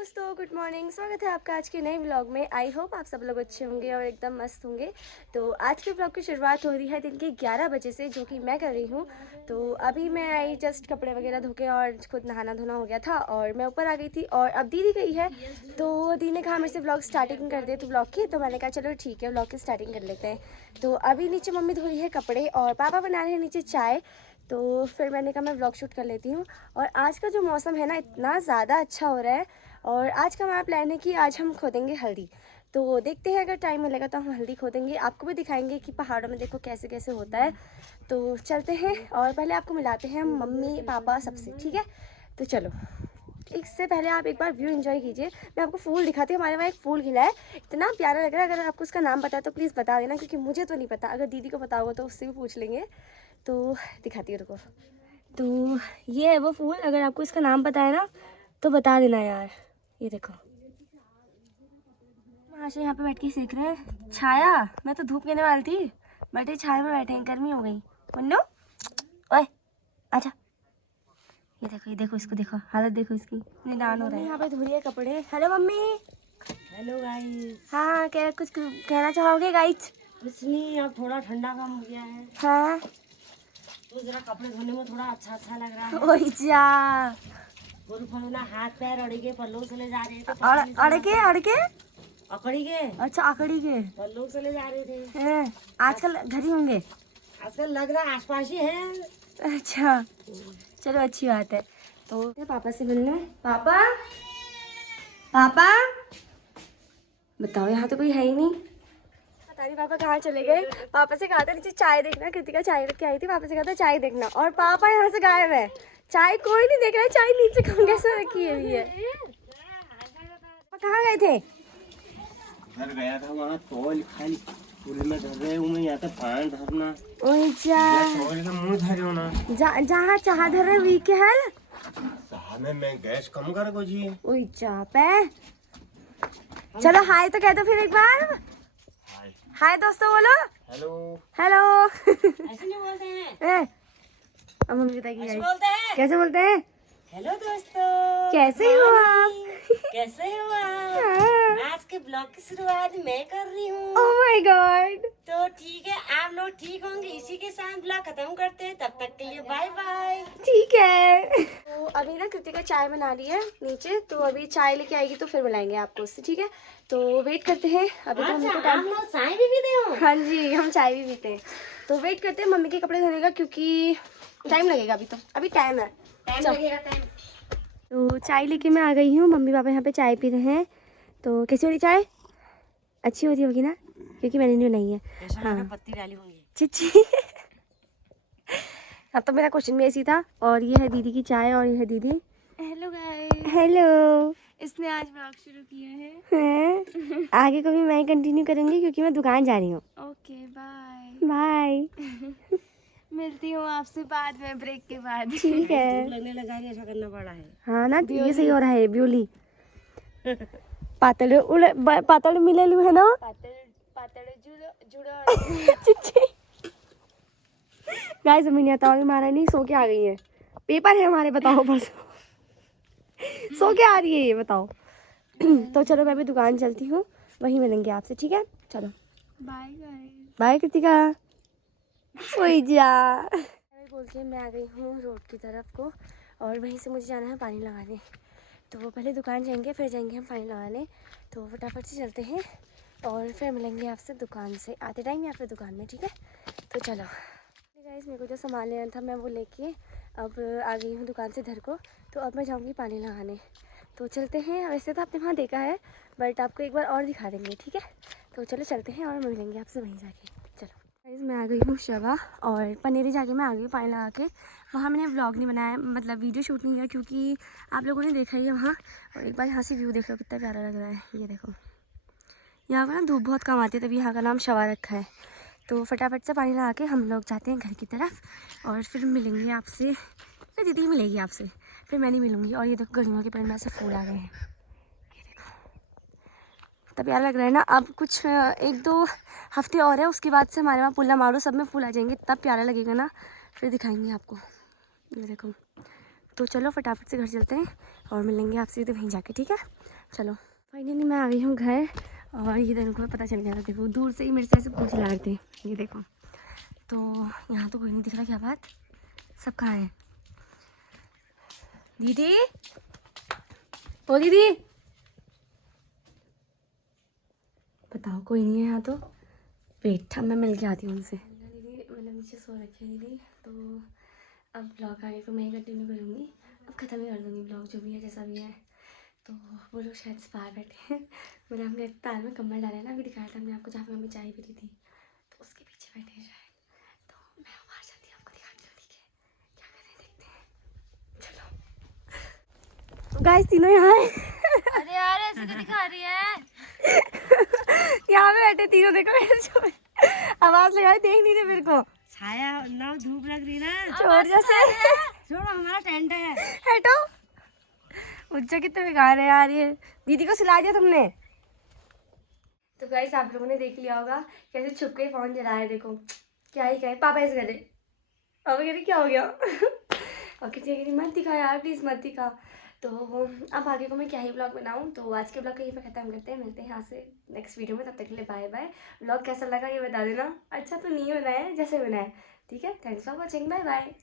दोस्तों, good morning. स्वागत है आपका आज के नए व्लॉग में। आई होप आप सब लोग अच्छे होंगे और एकदम मस्त होंगे। तो आज के व्लॉग की शुरुआत हो रही है दिन के 11 बजे से, जो कि मैं कर रही हूँ। तो अभी मैं आई, जस्ट कपड़े वगैरह धो के और खुद नहाना धोना हो गया था और मैं ऊपर आ गई थी। और अब दीदी गई है, तो दीदी ने कहा मेरे से व्लॉग स्टार्टिंग कर दे तो व्लॉग की। तो मैंने कहा चलो ठीक है, व्लॉग की स्टार्टिंग कर लेते हैं। तो अभी नीचे मम्मी धो रही है कपड़े और पापा बना रहे हैं नीचे चाय। तो फिर मैंने कहा मैं व्लॉग शूट कर लेती हूँ। और आज का जो मौसम है ना, इतना ज़्यादा अच्छा हो रहा है। और आज का हमारा प्लान है कि आज हम खोदेंगे हल्दी। तो देखते हैं, अगर टाइम मिलेगा तो हम हल्दी खोदेंगे। आपको भी दिखाएंगे कि पहाड़ों में देखो कैसे कैसे होता है। तो चलते हैं और पहले आपको मिलाते हैं मम्मी पापा सबसे, ठीक है। तो चलो, इससे पहले आप एक बार व्यू एंजॉय कीजिए। मैं आपको फूल दिखाती हूँ। हमारे वहाँ एक फूल खिला है, इतना प्यारा लग रहा है। अगर आपको उसका नाम पता है तो प्लीज़ बता देना, क्योंकि मुझे तो नहीं पता। अगर दीदी को पता होगा तो उससे भी पूछ लेंगे। तो दिखाती हूँ, रुको। तो ये है वो फूल, अगर आपको इसका नाम पता है ना तो बता देना यार। ये देखो, माशा यहाँ पे बैठ के सीख रहे हैं। छाया, मैं तो धूप लेने वाली थी, बट ये छाया में बैठे हैं, गर्मी हो गई। मुन्नू, ओए आजा। ये देखो इसको देखो, हालत देखो इसकी, निदान हो रहा है। यहाँ पे धो रही है कपड़े। Hello mummy. Hello guys. हाँ, क्या कुछ कहना चाहोगे गाइस? कुछ नहीं, अब थोड़ा ठंडा कम हो गया है हाँ, तो जरा कपड़े धोने में थोड़ा अच्छा अच्छा लग रहा है। ओही जा। ना हाथ पैर अड़के पल्लू चले जा रहे थे। अड़के अकड़ी के, अच्छा, आकड़ी के पल्लू चले जा रहे थे। हैं? आजकल घर ही होंगे। आजकल लग रहा है आसपास ही है। अच्छा, चलो अच्छी बात है। तो पापा से मिलना है। पापा, पापा बताओ, यहाँ तो कोई है ही नहीं। पता नहीं पापा कहाँ चले गए। पापा से कहा था नीचे चाय देखना, कृतिका चाय रख के आई थी। पापा से कहा था चाय देखना, और पापा यहाँ से गायब है। चाय कोई नहीं देख रहा है। चाय नीचे कैसे रखी हुई है? कहाँ गए थे? घर गया था, वहाँ तोल खाली पुल में धर रहे हूँ मैं, यहाँ तो पान धरना। ओए जा, तोल का मुँह धरे ना जहाँ चाह धर रहे वी के हल। साहब मैं गैस कम कर को जी। ओए जा पे, चलो हाय तो कह दो फिर एक बार। हाय दोस्तों बोलो। Hello hello. ऐसे नहीं बोलते हैं। अब मम्मी बताएगी ऐसे बोलते हैं। कैसे बोलते हैं। हेलो दोस्तों, कैसे हो आप? कैसे हो आप? हाँ। आज के ब्लॉग की शुरुआत मैं कर रही हूँ। Oh my God. तो ठीक है, आप लोग ठीक होंगे। इसी के साथ ब्लॉग खत्म करते हैं, तब तक के लिए बाय बाय। ठीक है। तो अभी ना कृतिका चाय बना रही है नीचे, तो अभी चाय लेके आएगी तो फिर बुलाएंगे आपको उससे, ठीक है। तो वेट करते हैं। अभी तो हमको आप लोग चाय भी पीते हो? हाँ जी, हम चाय भी पीते हैं। तो वेट करते हैं मम्मी के कपड़े धोने का, क्योंकि टाइम लगेगा। अभी तो अभी टाइम है। टाइम लगेगा टाइम। तो चाय लेके मैं आ गई हूँ। मम्मी पापा यहाँ पे चाय पी रहे हैं। तो कैसी हो रही चाय? अच्छी होती होगी ना, क्योंकि मैंने नहीं बनाई है। हाँ, पत्ती डाली होंगी। चिच्ची। अब तो मेरा क्वेश्चन भी ऐसी था। और ये है दीदी की चाय और ये है दीदी। Hello guys, hello. इसने आज ब्लॉग शुरू किया है। आगे को भी मैं कंटिन्यू करूँगी, क्योंकि मैं दुकान जा रही हूँ। Okay bye. बाय। मिलती हूँ आपसे बाद में, ब्रेक के बाद। ठीक है। लगने लगा है, ऐसा करना पड़ा है। हाँ ना, ये सही हो रहा है। ब्यूली पातल मिले लू है ना। पातळ जुड़ो। चिच्ची गाइस, अमीनिया ताऊ महारानी सो के आ गई है। पेपर है हमारे, बताओ परसों। सो के आ रही है ये, बताओ। तो चलो मैं भी दुकान चलती हूँ, वहीं मिलेंगे आपसे, ठीक है। चलो बाय गाइस। बाय कृतिका। ओए जा। बोल के मैं आ गई हूँ रोड की तरफ को, और वहीं से मुझे जाना है पानी लगाने। तो पहले दुकान जाएंगे, फिर जाएंगे हम पानी लगाने। तो फटाफट से चलते हैं और फिर मिलेंगे आपसे दुकान से आते टाइम या फिर दुकान में, ठीक है। तो चलो गाइस, मेरे को जो सामान लेना था मैं वो लेके अब आ गई हूँ दुकान से घर को। तो अब मैं जाऊँगी पानी लगाने। तो चलते हैं। वैसे तो आपने वहाँ देखा है, बट आपको एक बार और दिखा देंगे, ठीक है। तो चलो चलते हैं और मिलेंगे आपसे वहीं जाके। चलो गाइस, मैं आ गई हूँ शवा, और पनेरी जाके मैं आ गई पानी लगा के। वहाँ मैंने व्लॉग नहीं बनाया, मतलब वीडियो शूट नहीं किया, क्योंकि आप लोगों ने देखा ही है वहाँ। और एक बार यहाँ से व्यू देख लो, कितना प्यारा लग रहा है। ये देखो, यहाँ पर ना धूप बहुत कम आती है, तभी यहाँ का नाम शवा रखा है। तो फटाफट से पानी लगा के हम लोग जाते हैं घर की तरफ, और फिर मिलेंगे आपसे। फिर दीदी मिलेगी आपसे, फिर मैं नहीं मिलूँगी। और ये देखो, गर्मियों के पेड़ में ऐसे फूल आ गए हैं। ये देखो, तब प्यारा लग रहा है ना। अब कुछ 1-2 हफ्ते और है, उसके बाद से हमारे वहाँ पुल्ला मारू सब में फूल आ जाएंगे, तब प्यारा लगेगा ना, फिर दिखाएंगे आपको। ये देखो, तो चलो फटाफट से घर चलते हैं और मिलेंगे आपसे तो वहीं जाके, ठीक है। चलो फाइनली मैं आ गई हूँ घर और ये दोनों को पता चल गया था। देखो दूर से ही मेरे से ऐसे पूछ ला रहे थे, ये देखो। तो यहाँ तो कोई नहीं दिख रहा, क्या बात, सब कहाँ है? दीदी, ओ दीदी, बताओ कोई नहीं है यहाँ तो। वेट, अब मैं मिल के आती हूँ उनसे। दीदी मतलब नीचे सो रखी है दीदी, तो अब ब्लॉग आगे को मैं ही कंटिन्यू करूँगी। अब ख़त्म ही कर दूँगी ब्लॉग, जो भी है जैसा भी है। तो वो लोग शायद से बाहर बैठे हैं। मैंने अपने तार में कम्बल डाला ना, अभी दिखाया था मैंने आपको, जहाँ पे मम्मी चाय पी रही थी, तो उसके पीछे बैठे हैं शायद। तो मैं बाहर जाती हूँ, आपको दिखाती हूँ, ठीक है? क्या कर रहे हैं देखते हैं, चलो। गाइस तीनों यहाँ हैं। अरे यार ऐसे क्यों दिखा रही है? यहाँ पे बैठे तीनों, देखो मेरे जो आवाज़ लगाई, देख नहीं रहे मेरे को। छाया ना, धूप लग रही ना। छोड़ जैसे, छोड़ो, हमारा टेंट है। हटो। उज्जा कितने बेकार है यार ये। दीदी को सिला दिया तुमने? तो गाइस आप लोगों ने देख लिया होगा कैसे छुप के फोन चला है। देखो क्या ही कहे, पापा ऐसे करे, पापा कह रहे क्या हो गया। और किसी कह रही मत दिखा यार, प्लीज़ मत दिखा। तो अब आगे को मैं क्या ही ब्लॉग बनाऊँ, तो आज के ब्लॉग को यहीं पे ख़त्म करते हैं। मिलते हैं यहाँ से नेक्स्ट वीडियो में, तब तक के लिए बाय बाय। ब्लॉग कैसा लगा ये बता देना। अच्छा तो नहीं बनाया है, जैसे बनाया है, ठीक है? Thanks for watching, bye bye.